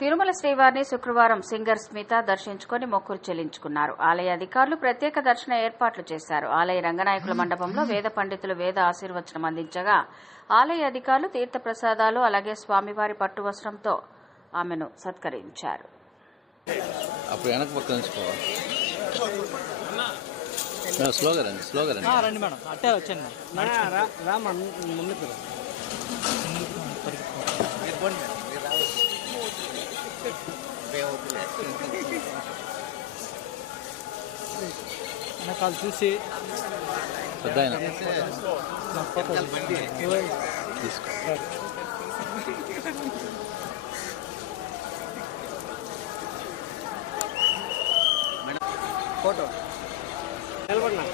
తిరుమల శ్రీవారిని శుక్రవారం సింగర్ స్మిత దర్శించుకుని మొక్కులు చెల్లించుకున్నారు. ఆలయ అధికారులు ప్రత్యేక దర్శన ఏర్పాట్లు చేశారు. ఆలయ రంగనాయకుల మండపంలో వేద పండితులు వేద ఆశీర్వచనం అందించగా ఆలయ అధికారులు తీర్థ ప్రసాదాలు అలాగే స్వామివారి పట్టు వస్త్రంతో ఆమెను సత్కరించారు. వెనకాల చూసి ఫోటో నిలబడినా